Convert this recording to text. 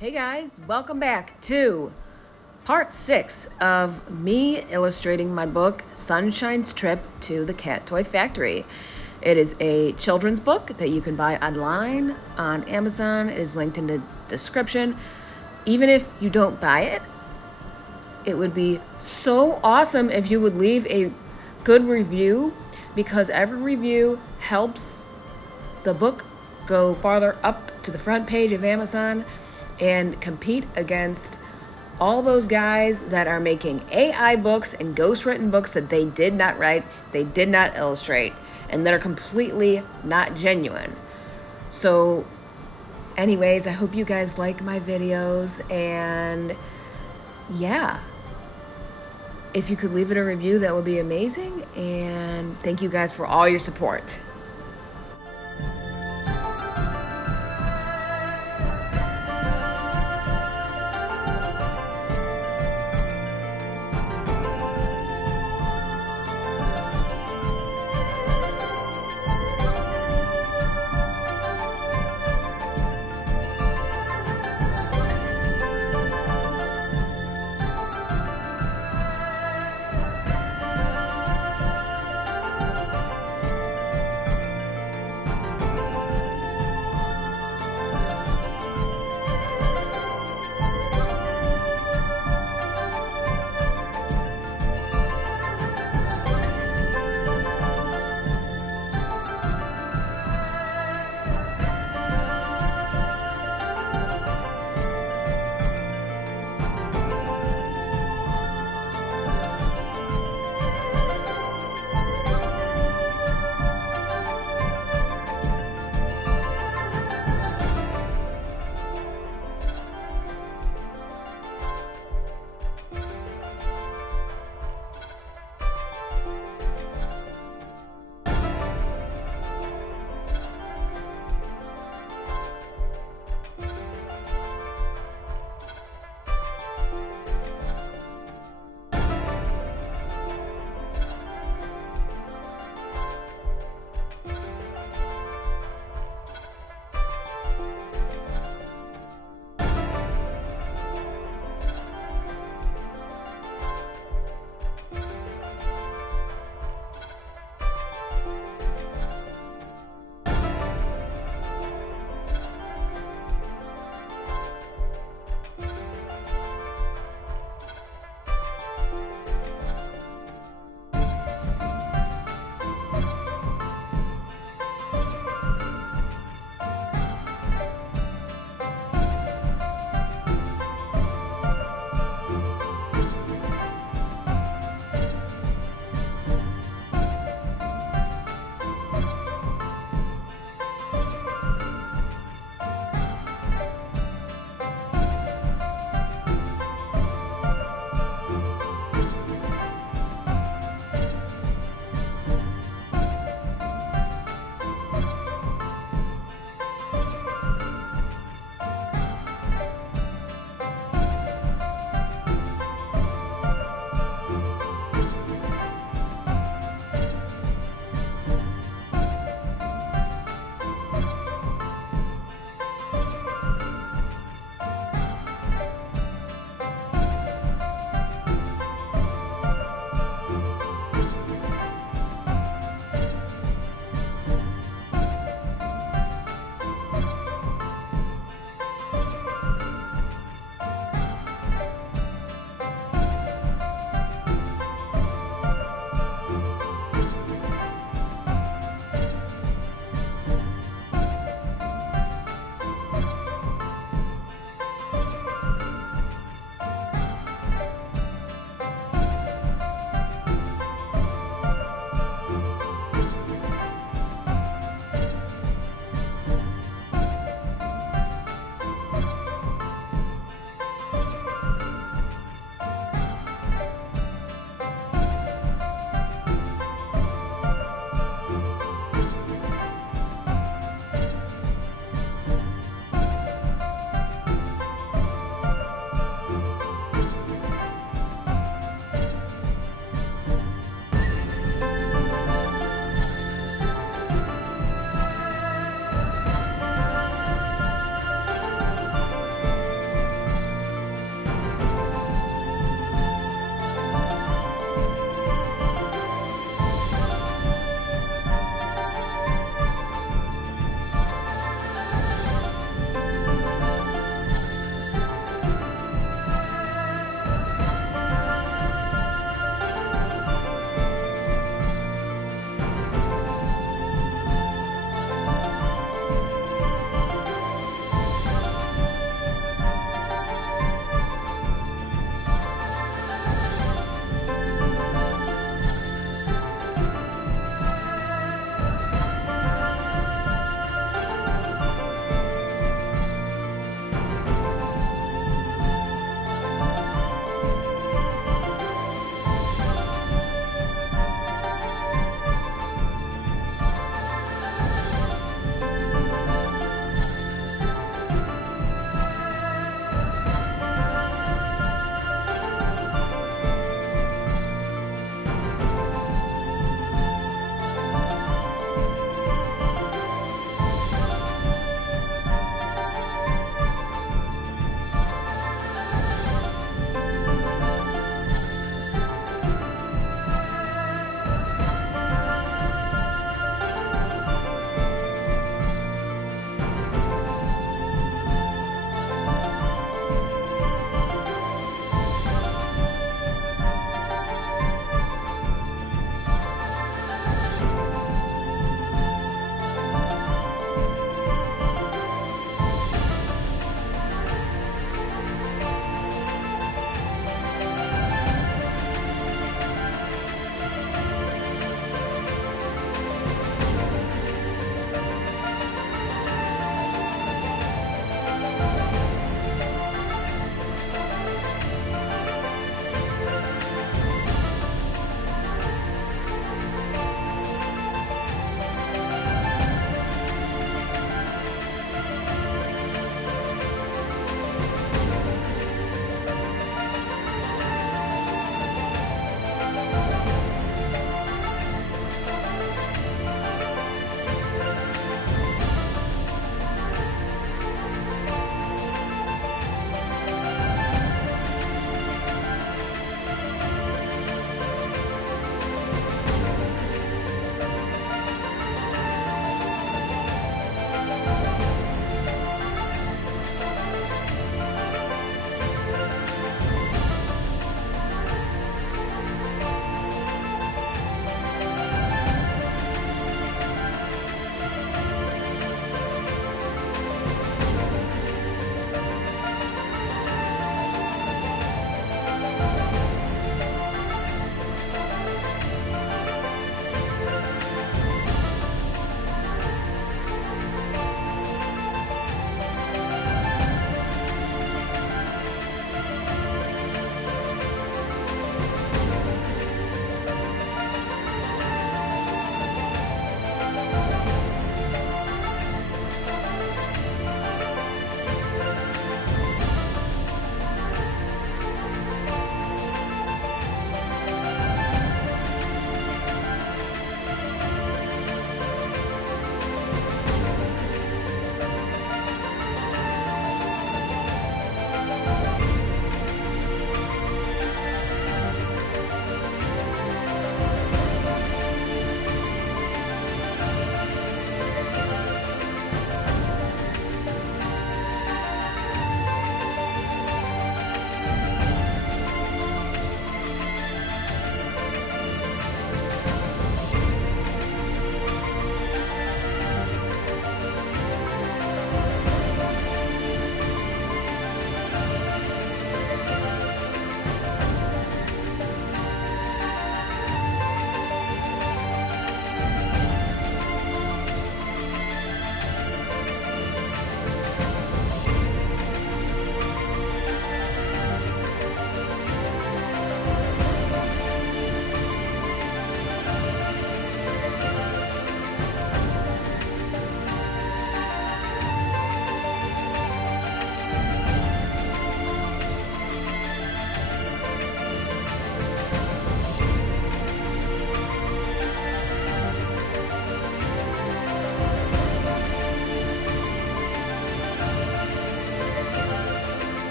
Hey guys, welcome back to part 6 of me illustrating my book, Sunshine's Trip to the Cat Toy Factory. It is a children's book that you can buy online on Amazon. It is linked in the description. Even if you don't buy it, it would be so awesome if you would leave a good review, because every review helps the book go farther up to the front page of Amazon and compete against all those guys that are making AI books and ghostwritten books that they did not write, they did not illustrate, and that are completely not genuine. So anyways, I hope you guys like my videos, and yeah, if you could leave it a review, that would be amazing. And thank you guys for all your support.